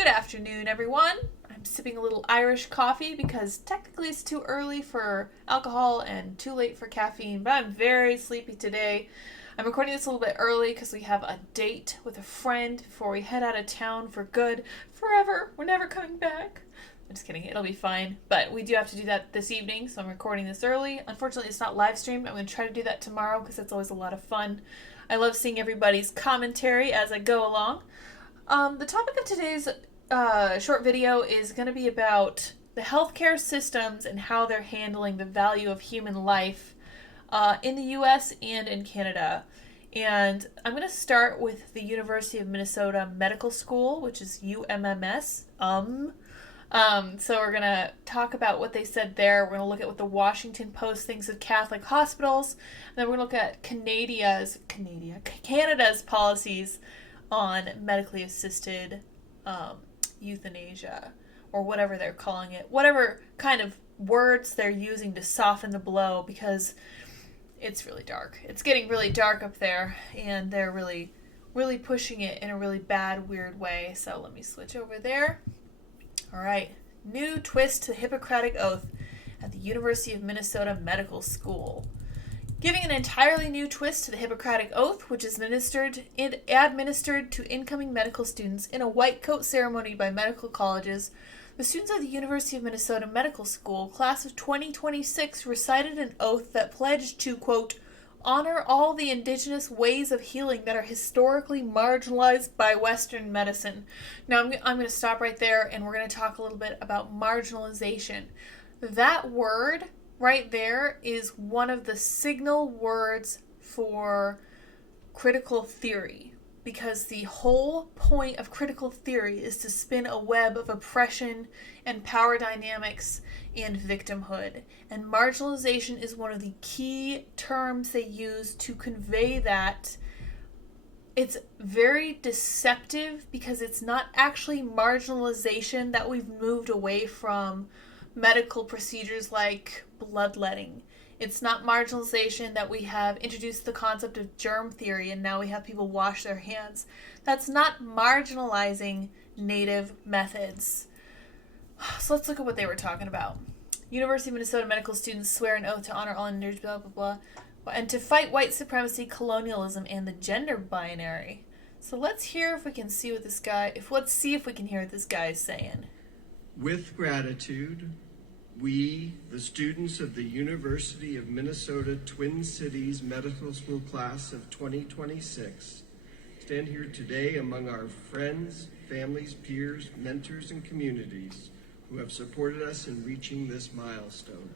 Good afternoon, everyone. I'm sipping a little Irish coffee because technically it's too early for alcohol and too late for caffeine, but I'm very sleepy today. I'm recording this a little bit early because we have a date with a friend before we head out of town for good, forever. We're never coming back. I'm just kidding. It'll be fine. But we do have to do that this evening, so I'm recording this early. Unfortunately, it's not live streamed. I'm going to try to do that tomorrow because that's always a lot of fun. I love seeing everybody's commentary as I go along. The topic of today's short video is going to be about the healthcare systems and how they're handling the value of human life in the U.S. and in Canada. And I'm going to start with the University of Minnesota Medical School, which is UMMS. So we're going to talk about what they said there. We're going to look at what the Washington Post thinks of Catholic hospitals. And then we're going to look at Canada's policies on medically assisted euthanasia, or whatever they're calling it. Whatever kind of words they're using to soften the blow, because it's really dark. It's getting really dark up there, and they're really, really pushing it in a really bad, weird way. So let me switch over there. All right. New twist to the Hippocratic Oath at the University of Minnesota Medical School. Giving an entirely new twist to the Hippocratic Oath, which is administered to incoming medical students in a white coat ceremony by medical colleges, the students of the University of Minnesota Medical School, class of 2026, recited an oath that pledged to, quote, honor all the indigenous ways of healing that are historically marginalized by Western medicine. Now, I'm going to stop right there, and we're going to talk a little bit about marginalization. That word right there is one of the signal words for critical theory, because the whole point of critical theory is to spin a web of oppression and power dynamics and victimhood. And marginalization is one of the key terms they use to convey that. It's very deceptive because it's not actually marginalization that we've moved away from medical procedures like bloodletting. It's not marginalization that we have introduced the concept of germ theory and now we have people wash their hands. That's not marginalizing native methods. So let's look at what they were talking about. University of Minnesota medical students swear an oath to honor all indigenous blah blah blah, and to fight white supremacy, colonialism, and the gender binary. So let's hear if we can see what this guy, let's see if we can hear what this guy is saying. With gratitude, we, the students of the University of Minnesota Twin Cities Medical School class of 2026, stand here today among our friends, families, peers, mentors, and communities who have supported us in reaching this milestone.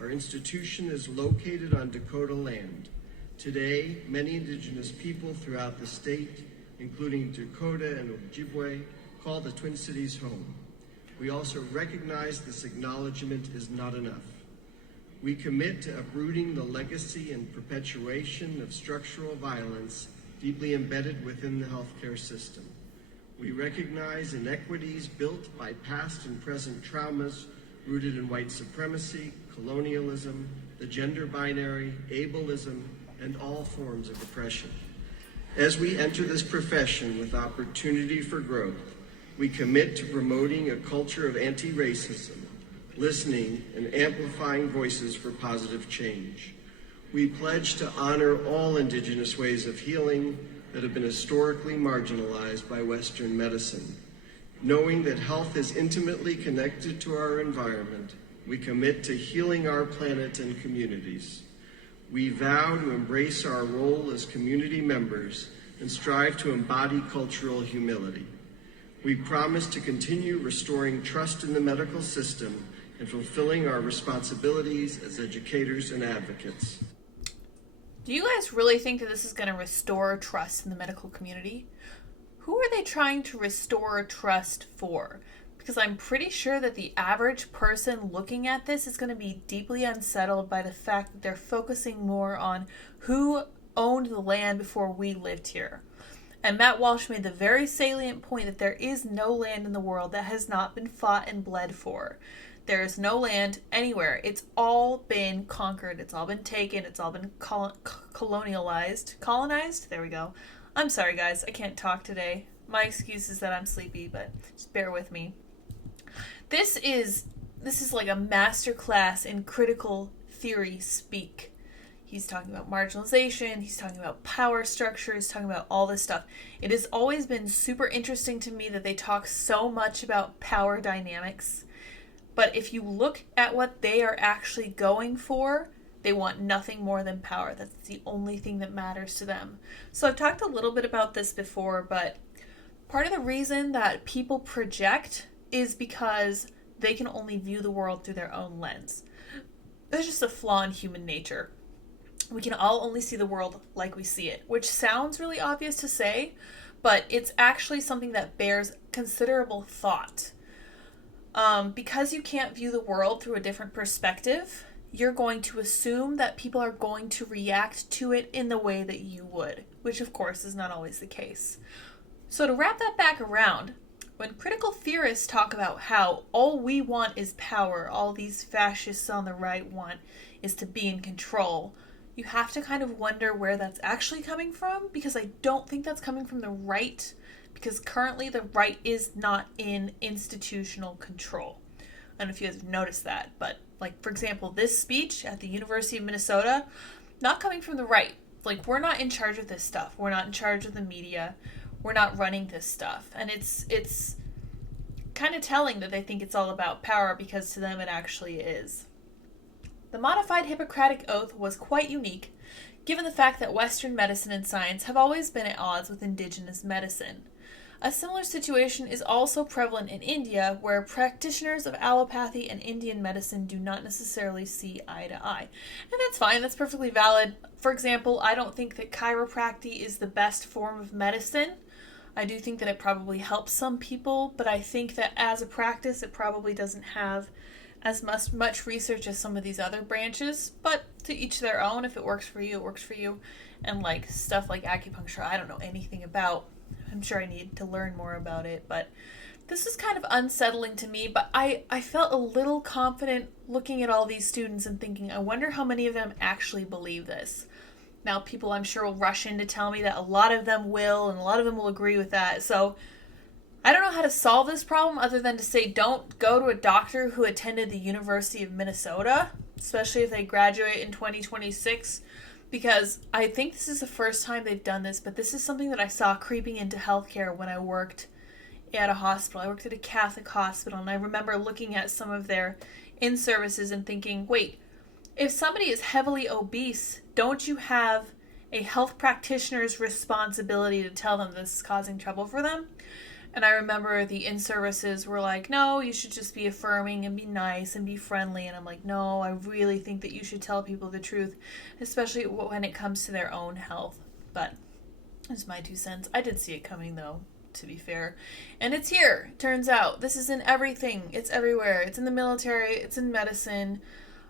Our institution is located on Dakota land. Today, many indigenous people throughout the state, including Dakota and Ojibwe, call the Twin Cities home. We also recognize this acknowledgement is not enough. We commit to uprooting the legacy and perpetuation of structural violence deeply embedded within the healthcare system. We recognize inequities built by past and present traumas rooted in white supremacy, colonialism, the gender binary, ableism, and all forms of oppression. As we enter this profession with opportunity for growth, we commit to promoting a culture of anti-racism, listening and amplifying voices for positive change. We pledge to honor all indigenous ways of healing that have been historically marginalized by Western medicine. Knowing that health is intimately connected to our environment, we commit to healing our planet and communities. We vow to embrace our role as community members and strive to embody cultural humility. We promise to continue restoring trust in the medical system and fulfilling our responsibilities as educators and advocates. Do you guys really think that this is going to restore trust in the medical community? Who are they trying to restore trust for? Because I'm pretty sure that the average person looking at this is going to be deeply unsettled by the fact that they're focusing more on who owned the land before we lived here. And Matt Walsh made the very salient point that there is no land in the world that has not been fought and bled for. There is no land anywhere. It's all been conquered. It's all been taken. It's all been colonized. There we go. I'm sorry, guys. I can't talk today. My excuse is that I'm sleepy, but just bear with me. This is like a master class in critical theory speak. He's talking about marginalization, he's talking about power structure, he's talking about all this stuff. It has always been super interesting to me that they talk so much about power dynamics. But if you look at what they are actually going for, they want nothing more than power. That's the only thing that matters to them. So I've talked a little bit about this before, but part of the reason that people project is because they can only view the world through their own lens. That's just a flaw in human nature. We can all only see the world like we see it, which sounds really obvious to say, but it's actually something that bears considerable thought. Because you can't view the world through a different perspective, you're going to assume that people are going to react to it in the way that you would, which of course is not always the case. So to wrap that back around, when critical theorists talk about how all we want is power, all these fascists on the right want is to be in control, you have to kind of wonder where that's actually coming from, because I don't think that's coming from the right, because currently the right is not in institutional control. I don't know if you guys have noticed that, but like, for example, this speech at the University of Minnesota, not coming from the right. Like, we're not in charge of this stuff. We're not in charge of the media. We're not running this stuff. And it's kind of telling that they think it's all about power, because to them it actually is. The modified Hippocratic Oath was quite unique, given the fact that Western medicine and science have always been at odds with indigenous medicine. A similar situation is also prevalent in India, where practitioners of allopathy and Indian medicine do not necessarily see eye to eye. And that's fine, that's perfectly valid. For example, I don't think that chiropractic is the best form of medicine. I do think that it probably helps some people, but I think that as a practice, it probably doesn't have as much research as some of these other branches, but to each their own. If it works for you, it works for you. And like stuff like acupuncture, I don't know anything about. I'm sure I need to learn more about it, but this is kind of unsettling to me, but I felt a little confident looking at all these students and thinking, I wonder how many of them actually believe this. Now, people I'm sure will rush in to tell me that a lot of them will, and a lot of them will agree with that, so I don't know how to solve this problem other than to say don't go to a doctor who attended the University of Minnesota, especially if they graduate in 2026, because I think this is the first time they've done this, but this is something that I saw creeping into healthcare when I worked at a hospital. I worked at a Catholic hospital, and I remember looking at some of their in-services and thinking, wait, if somebody is heavily obese, don't you have a health practitioner's responsibility to tell them this is causing trouble for them? And I remember the in-services were like, no, you should just be affirming and be nice and be friendly. And I'm like, no, I really think that you should tell people the truth, especially when it comes to their own health. But it's my 2 cents. I did see it coming, though, to be fair. And it's here, turns out. This is in everything. It's everywhere. It's in the military. It's in medicine.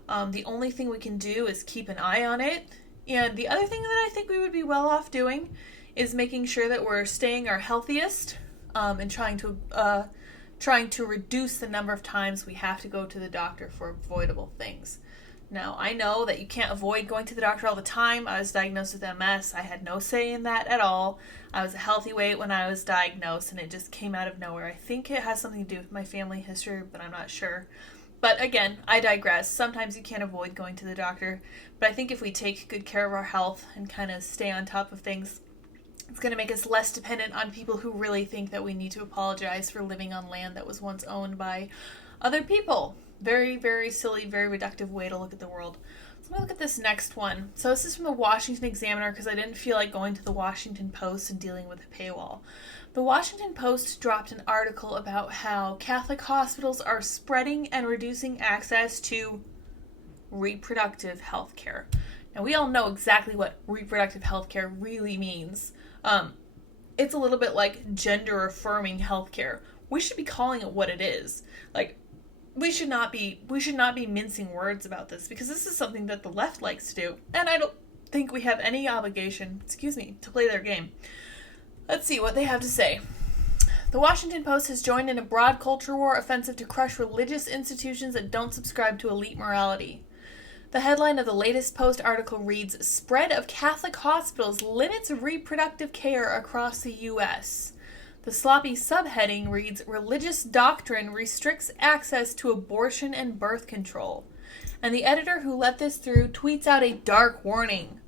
The only thing we can do is keep an eye on it. And the other thing that I think we would be well off doing is making sure that we're staying our healthiest, and trying to reduce the number of times we have to go to the doctor for avoidable things. Now, I know that you can't avoid going to the doctor all the time. I was diagnosed with MS. I had no say in that at all. I was a healthy weight when I was diagnosed, and it just came out of nowhere. I think it has something to do with my family history, but I'm not sure. But again, I digress. Sometimes you can't avoid going to the doctor, but I think if we take good care of our health and kind of stay on top of things, it's going to make us less dependent on people who really think that we need to apologize for living on land that was once owned by other people. Very, very silly, very reductive way to look at the world. So let me look at this next one. So this is from the Washington Examiner, because I didn't feel like going to the Washington Post and dealing with a paywall. The Washington Post dropped an article about how Catholic hospitals are spreading and reducing access to reproductive health care. Now, we all know exactly what reproductive health care really means. It's a little bit like gender-affirming healthcare. We should be calling it what it is. Like, we should not be mincing words about this, because this is something that the left likes to do, and I don't think we have any obligation, to play their game. Let's see what they have to say. The Washington Post has joined in a broad culture war offensive to crush religious institutions that don't subscribe to elite morality. The headline of the latest Post article reads, "Spread of Catholic Hospitals Limits Reproductive Care Across the U.S." The sloppy subheading reads, Religious Doctrine Restricts Access to Abortion and Birth Control. And the editor who let this through tweets out a dark warning.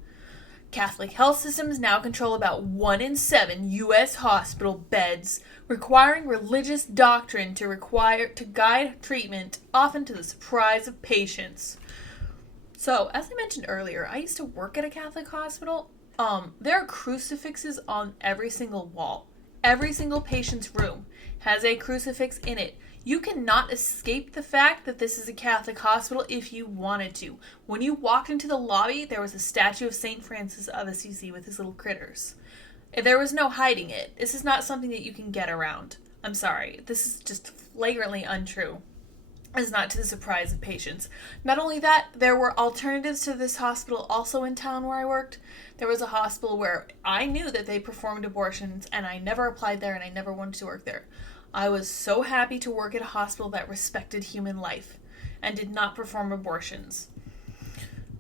Catholic health systems now control about 1 in 7 U.S. hospital beds, requiring religious doctrine to guide treatment, often to the surprise of patients. So, as I mentioned earlier, I used to work at a Catholic hospital. There are crucifixes on every single wall. Every single patient's room has a crucifix in it. You cannot escape the fact that this is a Catholic hospital if you wanted to. When you walked into the lobby, there was a statue of St. Francis of Assisi with his little critters. There was no hiding it. This is not something that you can get around. I'm sorry. This is just flagrantly untrue. It's not to the surprise of patients. Not only that, there were alternatives to this hospital also in town where I worked. There was a hospital where I knew that they performed abortions, and I never applied there and I never wanted to work there. I was so happy to work at a hospital that respected human life and did not perform abortions.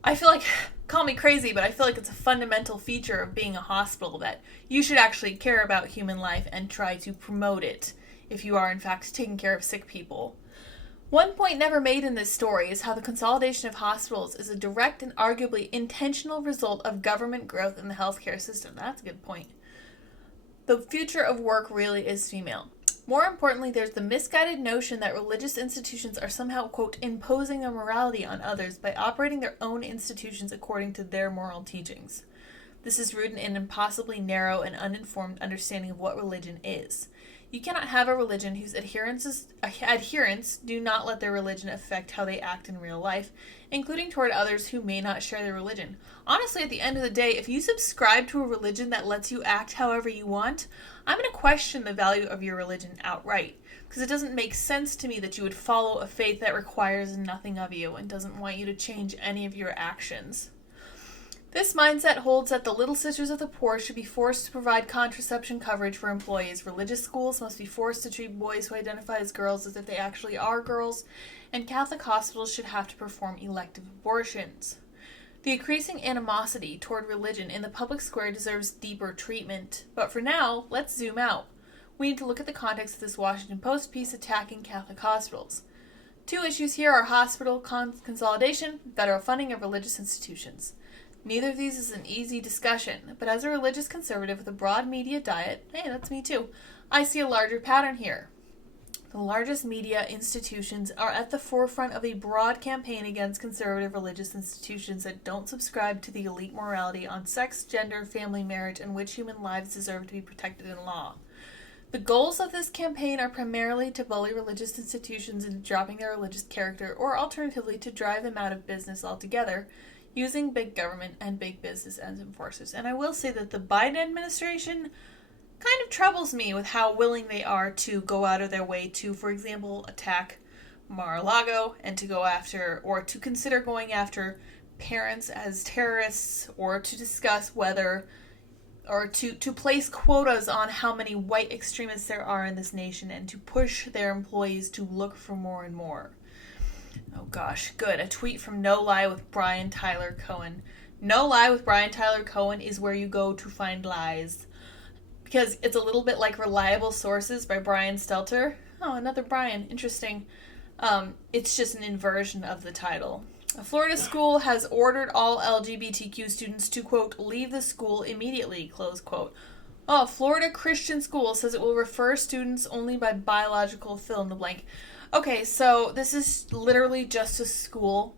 I feel like, call me crazy, but I feel like it's a fundamental feature of being a hospital that you should actually care about human life and try to promote it if you are in fact taking care of sick people. One point never made in this story is how the consolidation of hospitals is a direct and arguably intentional result of government growth in the healthcare system. That's a good point. The future of work really is female. More importantly, there's the misguided notion that religious institutions are somehow, quote, imposing their morality on others by operating their own institutions according to their moral teachings. This is rooted in an impossibly narrow and uninformed understanding of what religion is. You cannot have a religion whose adherents do not let their religion affect how they act in real life, including toward others who may not share their religion. Honestly, at the end of the day, if you subscribe to a religion that lets you act however you want, I'm going to question the value of your religion outright, because it doesn't make sense to me that you would follow a faith that requires nothing of you and doesn't want you to change any of your actions. This mindset holds that the Little Sisters of the Poor should be forced to provide contraception coverage for employees. Religious schools must be forced to treat boys who identify as girls as if they actually are girls, and Catholic hospitals should have to perform elective abortions. The increasing animosity toward religion in the public square deserves deeper treatment. But for now, let's zoom out. We need to look at the context of this Washington Post piece attacking Catholic hospitals. Two issues here are hospital consolidation, federal funding of religious institutions. Neither of these is an easy discussion, but as a religious conservative with a broad media diet, hey, that's me too, I see a larger pattern here. The largest media institutions are at the forefront of a broad campaign against conservative religious institutions that don't subscribe to the elite morality on sex, gender, family, marriage, and which human lives deserve to be protected in law. The goals of this campaign are primarily to bully religious institutions into dropping their religious character, or alternatively to drive them out of business altogether, using big government and big business as enforcers. And I will say that the Biden administration kind of troubles me with how willing they are to go out of their way to, for example, attack Mar-a-Lago and to go after, or to consider going after parents as terrorists, or to discuss whether, or to place quotas on how many white extremists there are in this nation and to push their employees to look for more and more. Oh gosh, good. A tweet from No Lie with Brian Tyler Cohen. No Lie with Brian Tyler Cohen is where you go to find lies. Because it's a little bit like Reliable Sources by Brian Stelter. Oh, another Brian. Interesting. It's just an inversion of the title. A Florida school has ordered all LGBTQ students to, quote, leave the school immediately, close quote. Oh, Florida Christian school says it will refer students only by biological fill in the blank. Okay, so this is literally just a school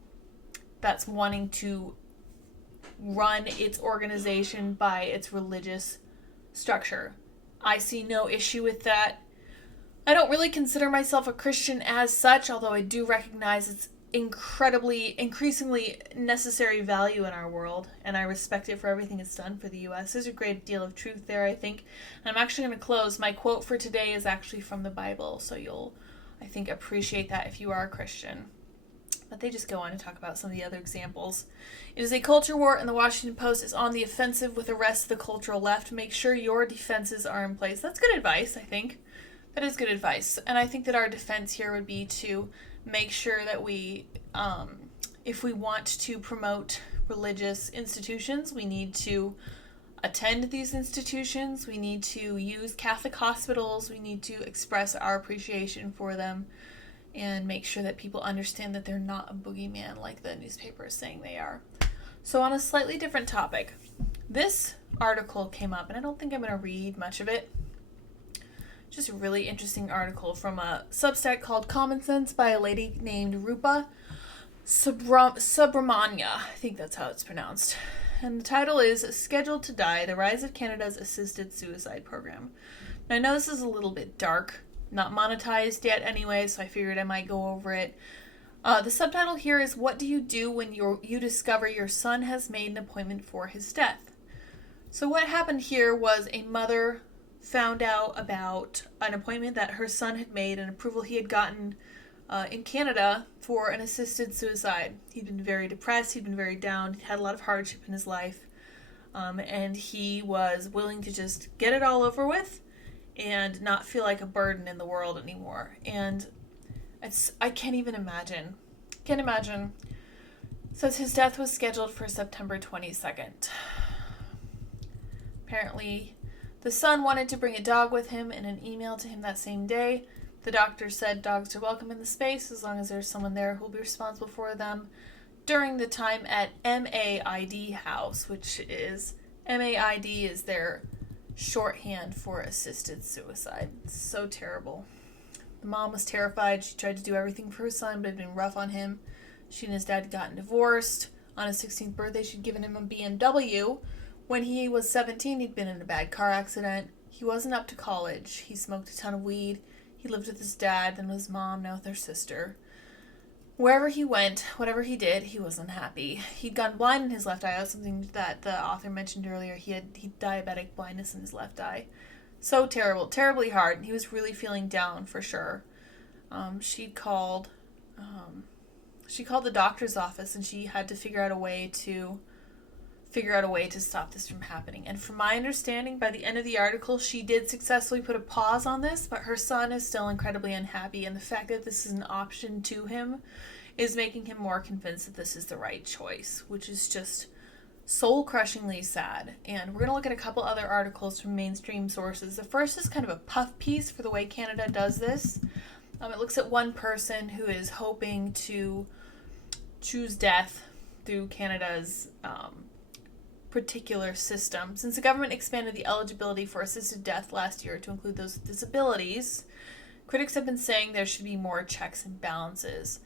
that's wanting to run its organization by its religious structure. I see no issue with that. I don't really consider myself a Christian as such, although I do recognize its increasingly necessary value in our world, and I respect it for everything it's done for the U.S. There's a great deal of truth there, I think. And I'm actually going to close. My quote for today is actually from the Bible, so you'll, I think, appreciate that if you are a Christian. But they just go on to talk about some of the other examples. It is a culture war, and the Washington Post is on the offensive with the rest of the cultural left. Make sure your defenses are in place. That's good advice, I think. That is good advice. And I think that our defense here would be to make sure that we, if we want to promote religious institutions, we need to attend these institutions. We need to use Catholic hospitals. We need to express our appreciation for them and make sure that people understand that they're not a boogeyman like the newspaper is saying they are. So on a slightly different topic, this article came up, and I don't think I'm going to read much of it. Just a really interesting article from a Substack called Common Sense by a lady named Rupa Subramanya. I think that's how it's pronounced. And the title is Scheduled to Die, The Rise of Canada's Assisted Suicide Program. Now, I know this is a little bit dark, not monetized yet anyway, so I figured I might go over it. The subtitle here is, What do you do when you discover your son has made an appointment for his death? So what happened here was a mother found out about an appointment that her son had made, an approval he had gotten in Canada for an assisted suicide. He'd been very depressed, he'd been very down, he'd had a lot of hardship in his life, and he was willing to just get it all over with and not feel like a burden in the world anymore. And I can't even imagine. Can't imagine. It says his death was scheduled for September 22nd. Apparently, the son wanted to bring a dog with him. In an email to him that same day, the doctor said dogs are welcome in the space as long as there's someone there who will be responsible for them during the time at MAID House, which is, MAID is their shorthand for assisted suicide. It's so terrible. The mom was terrified. She tried to do everything for her son, but it had been rough on him. She and his dad had gotten divorced. On his 16th birthday, she'd given him a BMW. When he was 17, he'd been in a bad car accident. He wasn't up to college. He smoked a ton of weed. He lived with his dad, then with his mom, now with their sister. Wherever he went, whatever he did, he was unhappy. He'd gone blind in his left eye. That was something that the author mentioned earlier. He had diabetic blindness in his left eye. So terrible, terribly hard. He was really feeling down for sure. She called the doctor's office, and she had to figure out a way to stop this from happening. And from my understanding, by the end of the article, she did successfully put a pause on this, but her son is still incredibly unhappy, and the fact that this is an option to him is making him more convinced that this is the right choice, which is just soul-crushingly sad. And we're going to look at a couple other articles from mainstream sources. The first is kind of a puff piece for the way Canada does this. It looks at one person who is hoping to choose death through Canada's particular system. Since the government expanded the eligibility for assisted death last year to include those with disabilities, critics have been saying there should be more checks and balances.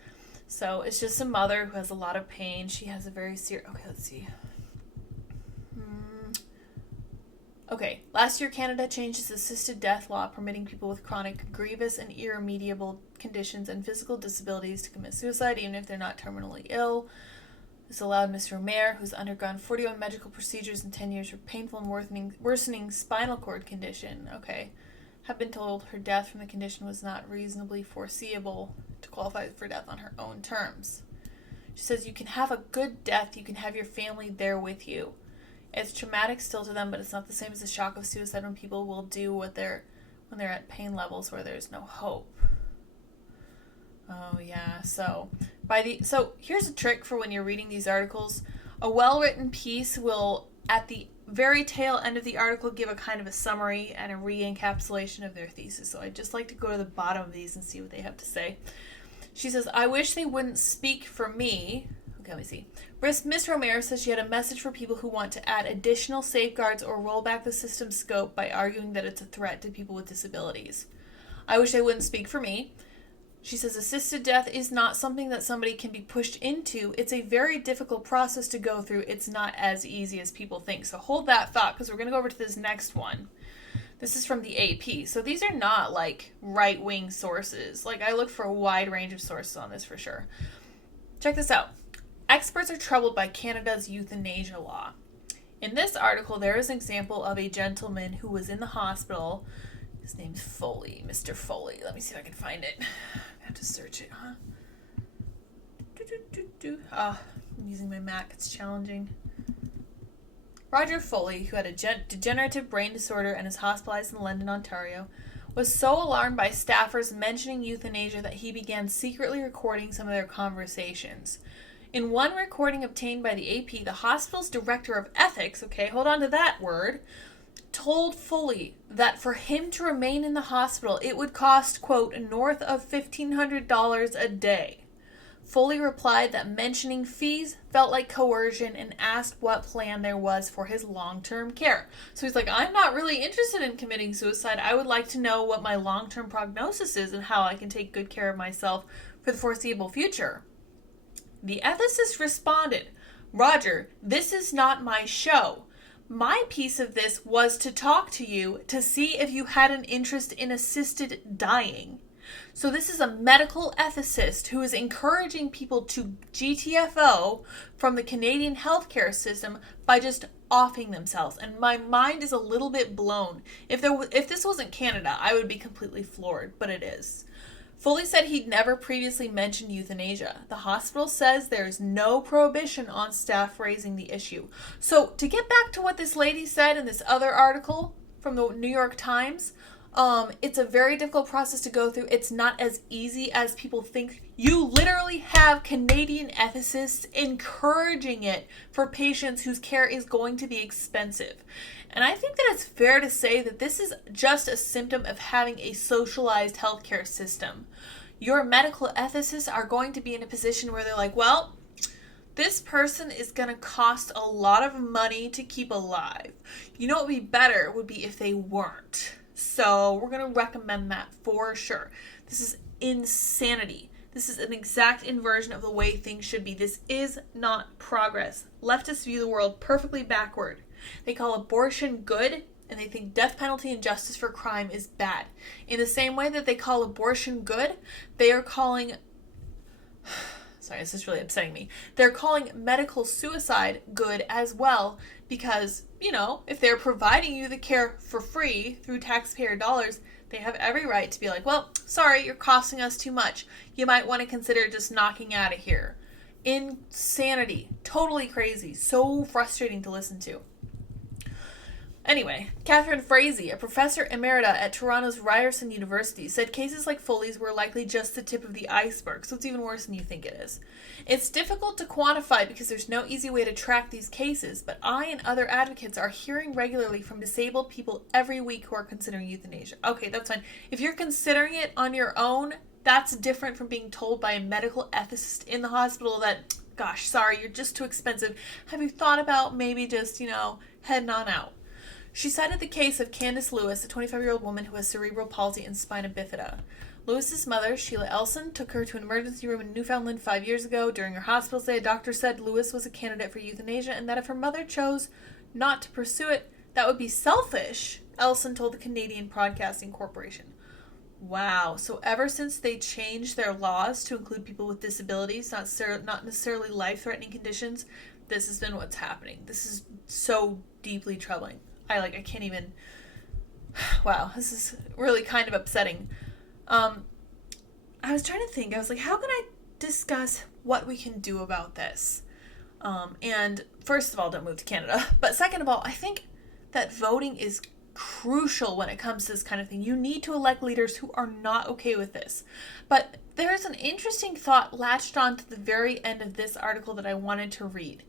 So it's just a mother who has a lot of pain. She has a very serious... Okay, let's see. Okay, last year Canada changed its assisted death law, permitting people with chronic, grievous, and irremediable conditions and physical disabilities to commit suicide even if they're not terminally ill. This allowed Ms. Romare, who's undergone 41 medical procedures in 10 years for painful and worsening spinal cord condition, have been told her death from the condition was not reasonably foreseeable to qualify for death on her own terms. She says, you can have a good death, you can have your family there with you. It's traumatic still to them, but it's not the same as the shock of suicide when people will do when they're at pain levels where there's no hope. Oh yeah, so here's a trick for when you're reading these articles. A well-written piece will, at the very tail end of the article, give a kind of a summary and a re-encapsulation of their thesis. So I'd just like to go to the bottom of these and see what they have to say. She says, I wish they wouldn't speak for me. Okay, let me see. Ms. Romero says she had a message for people who want to add additional safeguards or roll back the system's scope by arguing that it's a threat to people with disabilities. I wish they wouldn't speak for me. She says assisted death is not something that somebody can be pushed into. It's a very difficult process to go through. It's not as easy as people think. So hold that thought, because we're going to go over to this next one. This is from the AP. So these are not like right-wing sources. Like, I looked for a wide range of sources on this for sure. Check this out. Experts are troubled by Canada's euthanasia law. In this article, there is an example of a gentleman who was in the hospital. His name's Foley, Mr. Foley. Let me see if I can find it. I have to search it, huh? I'm using my Mac. It's challenging. Roger Foley, who had a degenerative brain disorder and is hospitalized in London, Ontario, was so alarmed by staffers mentioning euthanasia that he began secretly recording some of their conversations. In one recording obtained by the AP, the hospital's director of ethics, okay, hold on to that word, told Foley that for him to remain in the hospital, it would cost, quote, north of $1,500 a day. Foley replied that mentioning fees felt like coercion and asked what plan there was for his long-term care. So he's like, I'm not really interested in committing suicide. I would like to know what my long-term prognosis is and how I can take good care of myself for the foreseeable future. The ethicist responded, Roger, this is not my show. My piece of this was to talk to you to see if you had an interest in assisted dying. So this is a medical ethicist who is encouraging people to GTFO from the Canadian healthcare system by just offing themselves. And my mind is a little bit blown. If this wasn't Canada, I would be completely floored, but it is. Foley said he'd never previously mentioned euthanasia. The hospital says there is no prohibition on staff raising the issue. So to get back to what this lady said in this other article from the New York Times, it's a very difficult process to go through. It's not as easy as people think. You literally have Canadian ethicists encouraging it for patients whose care is going to be expensive. And I think that it's fair to say that this is just a symptom of having a socialized healthcare system. Your medical ethicists are going to be in a position where they're like, well, this person is going to cost a lot of money to keep alive. You know what would be better would be if they weren't. So we're going to recommend that for sure. This is insanity. This is an exact inversion of the way things should be. This is not progress. Leftists view the world perfectly backward. They call abortion good, and they think death penalty and justice for crime is bad. In the same way that they call abortion good, they are calling... Sorry, this is really upsetting me. They're calling medical suicide good as well because, you know, if they're providing you the care for free through taxpayer dollars, they have every right to be like, well, sorry, you're costing us too much. You might want to consider just knocking out of here. Insanity. Totally crazy. So frustrating to listen to. Anyway, Catherine Frazee, a professor emerita at Toronto's Ryerson University, said cases like Foley's were likely just the tip of the iceberg, so it's even worse than you think it is. It's difficult to quantify because there's no easy way to track these cases, but I and other advocates are hearing regularly from disabled people every week who are considering euthanasia. Okay, that's fine. If you're considering it on your own, that's different from being told by a medical ethicist in the hospital that, gosh, sorry, you're just too expensive. Have you thought about maybe just, heading on out? She cited the case of Candace Lewis, a 25-year-old woman who has cerebral palsy and spina bifida. Lewis's mother, Sheila Elson, took her to an emergency room in Newfoundland 5 years ago. During her hospital stay, a doctor said Lewis was a candidate for euthanasia and that if her mother chose not to pursue it, that would be selfish, Elson told the Canadian Broadcasting Corporation. Wow. So ever since they changed their laws to include people with disabilities, not necessarily life-threatening conditions, this has been what's happening. This is so deeply troubling. I can't even... Wow, this is really kind of upsetting. I was trying to think. I was like, how can I discuss what we can do about this? And first of all, don't move to Canada. But second of all, I think that voting is crucial when it comes to this kind of thing. You need to elect leaders who are not okay with this. But there's an interesting thought latched on to the very end of this article that I wanted to read.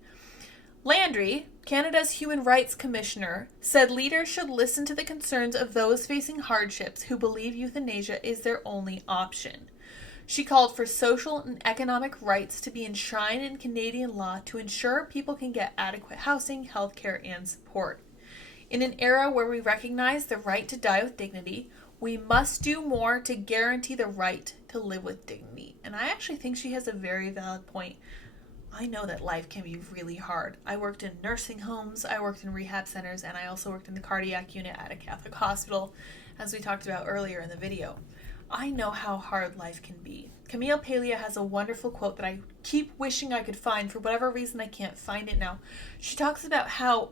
Landry, Canada's Human Rights Commissioner, said leaders should listen to the concerns of those facing hardships who believe euthanasia is their only option. She called for social and economic rights to be enshrined in Canadian law to ensure people can get adequate housing, healthcare, and support. In an era where we recognize the right to die with dignity, we must do more to guarantee the right to live with dignity. And I actually think she has a very valid point. I know that life can be really hard. I worked in nursing homes, I worked in rehab centers, and I also worked in the cardiac unit at a Catholic hospital, as we talked about earlier in the video. I know how hard life can be. Camille Paglia has a wonderful quote that I keep wishing I could find. For whatever reason, I can't find it now. She talks about how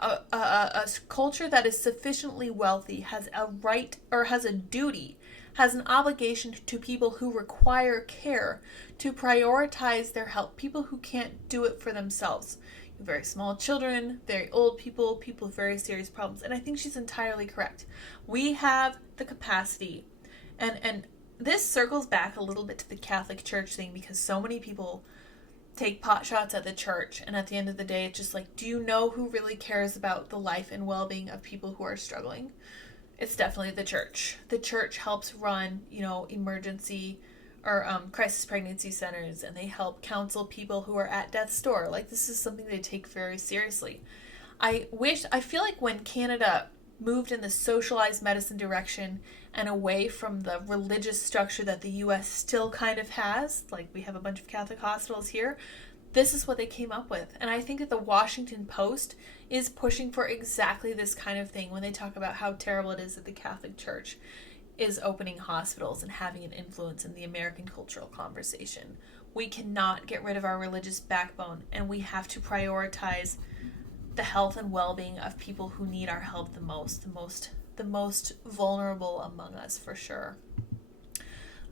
a culture that is sufficiently wealthy has a right, or has a duty, has an obligation to people who require care to prioritize their help, people who can't do it for themselves. Very small children, very old people, people with very serious problems. And I think she's entirely correct. We have the capacity, and this circles back a little bit to the Catholic Church thing because so many people take pot shots at the church. And at the end of the day, it's just like, do you know who really cares about the life and well-being of people who are struggling? It's definitely the church. The church helps run, emergency or crisis pregnancy centers, and they help counsel people who are at death's door. Like, this is something they take very seriously. I feel like when Canada moved in the socialized medicine direction and away from the religious structure that the U.S. still kind of has, like we have a bunch of Catholic hospitals here, this is what they came up with. And I think that the Washington Post is pushing for exactly this kind of thing when they talk about how terrible it is that the Catholic Church is opening hospitals and having an influence in the American cultural conversation. We cannot get rid of our religious backbone, and we have to prioritize the health and well-being of people who need our help the most vulnerable among us, for sure.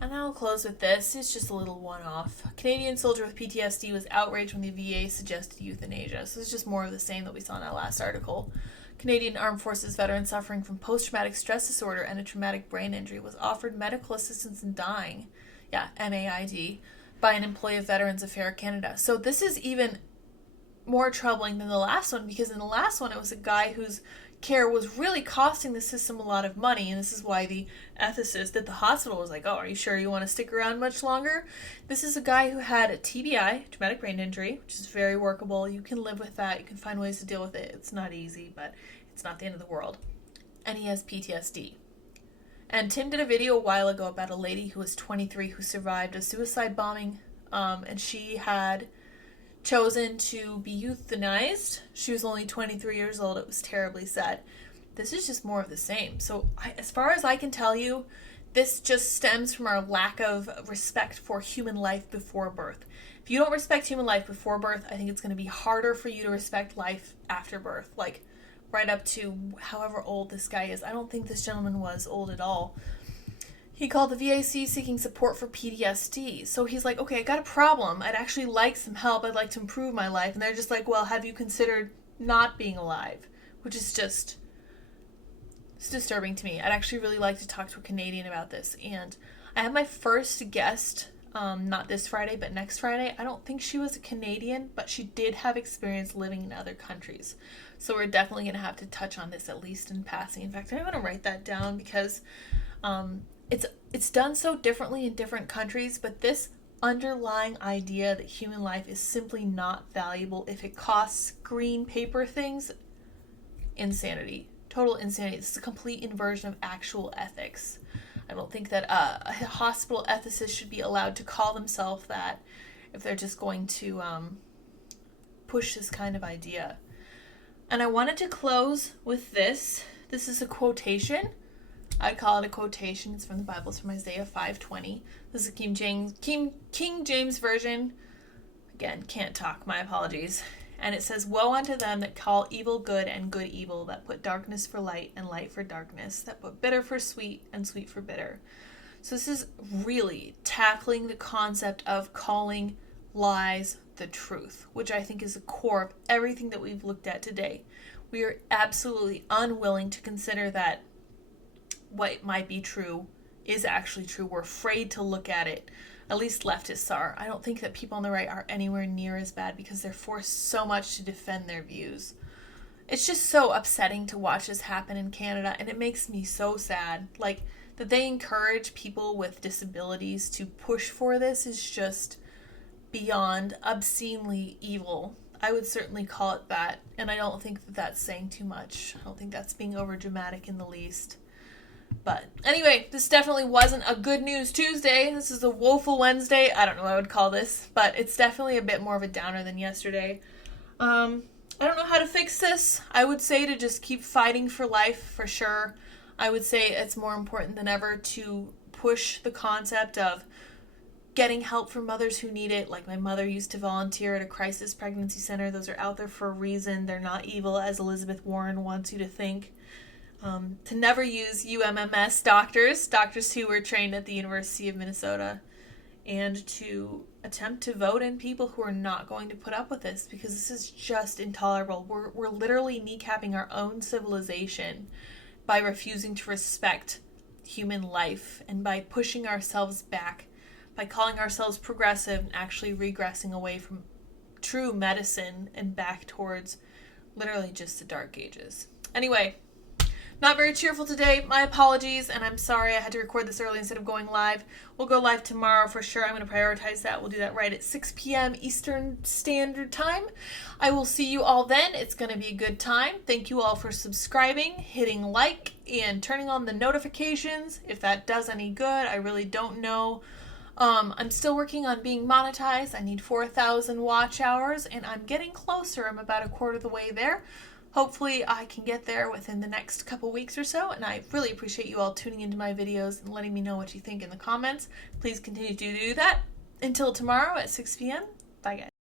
And I'll close with this. It's just a little one-off. A Canadian soldier with PTSD was outraged when the VA suggested euthanasia. So it's just more of the same that we saw in that last article. Canadian Armed Forces veteran suffering from post-traumatic stress disorder and a traumatic brain injury was offered medical assistance in dying, MAID, by an employee of Veterans Affairs Canada. So this is even more troubling than the last one, because in the last one it was a guy whose care was really costing the system a lot of money, and this is why the ethicist at the hospital was like, oh, are you sure you want to stick around much longer? This is a guy who had a TBI, traumatic brain injury, which is very workable. You can live with that. You can find ways to deal with it. It's not easy, but it's not the end of the world. And he has PTSD. And Tim did a video a while ago about a lady who was 23 who survived a suicide bombing, and she had chosen to be euthanized. She was only 23 years old. It was terribly sad. This is just more of the same. So as far as I can tell you, this just stems from our lack of respect for human life before birth. If you don't respect human life before birth, I think it's going to be harder for you to respect life after birth, like right up to however old this guy is. I don't think this gentleman was old at all. He called the VAC seeking support for PTSD. So he's like, okay, I got a problem. I'd actually like some help. I'd like to improve my life. And they're just like, well, have you considered not being alive? Which is just, it's disturbing to me. I'd actually really like to talk to a Canadian about this. And I have my first guest, not this Friday, but next Friday. I don't think she was a Canadian, but she did have experience living in other countries. So we're definitely going to have to touch on this, at least in passing. In fact, I'm going to write that down because it's done so differently in different countries, but this underlying idea that human life is simply not valuable if it costs green paper things, insanity. Total insanity. This is a complete inversion of actual ethics. I don't think that a hospital ethicist should be allowed to call themselves that if they're just going to push this kind of idea. And I wanted to close with this. This is a quotation. I'd call it a quotation. It's from the Bible. It's from Isaiah 5:20. This is King James Version. Again, can't talk. My apologies. And it says, woe unto them that call evil good and good evil, that put darkness for light and light for darkness, that put bitter for sweet and sweet for bitter. So this is really tackling the concept of calling lies the truth, which I think is the core of everything that we've looked at today. We are absolutely unwilling to consider that what might be true is actually true. We're afraid to look at it. At least leftists are. I don't think that people on the right are anywhere near as bad because they're forced so much to defend their views. It's just so upsetting to watch this happen in Canada, and it makes me so sad. Like, that they encourage people with disabilities to push for this is just beyond obscenely evil. I would certainly call it that, and I don't think that that's saying too much. I don't think that's being overdramatic in the least. But anyway, this definitely wasn't a good news Tuesday. This is a woeful Wednesday. I don't know what I would call this, but it's definitely a bit more of a downer than yesterday. I don't know how to fix this. I would say to just keep fighting for life, for sure. I would say it's more important than ever to push the concept of getting help for mothers who need it. Like, my mother used to volunteer at a crisis pregnancy center. Those are out there for a reason. They're not evil, as Elizabeth Warren wants you to think. To never use UMMS doctors who were trained at the University of Minnesota, and to attempt to vote in people who are not going to put up with this, because this is just intolerable. We're literally kneecapping our own civilization by refusing to respect human life and by pushing ourselves back, by calling ourselves progressive and actually regressing away from true medicine and back towards literally just the Dark Ages. Anyway, not very cheerful today. My apologies, and I'm sorry I had to record this early instead of going live. We'll go live tomorrow for sure. I'm going to prioritize that. We'll do that right at 6 p.m. Eastern Standard Time. I will see you all then. It's going to be a good time. Thank you all for subscribing, hitting like, and turning on the notifications. If that does any good, I really don't know. I'm still working on being monetized. I need 4,000 watch hours, and I'm getting closer. I'm about a quarter of the way there. Hopefully I can get there within the next couple weeks or so, and I really appreciate you all tuning into my videos and letting me know what you think in the comments. Please continue to do that. Until tomorrow at 6 p.m. Bye, guys.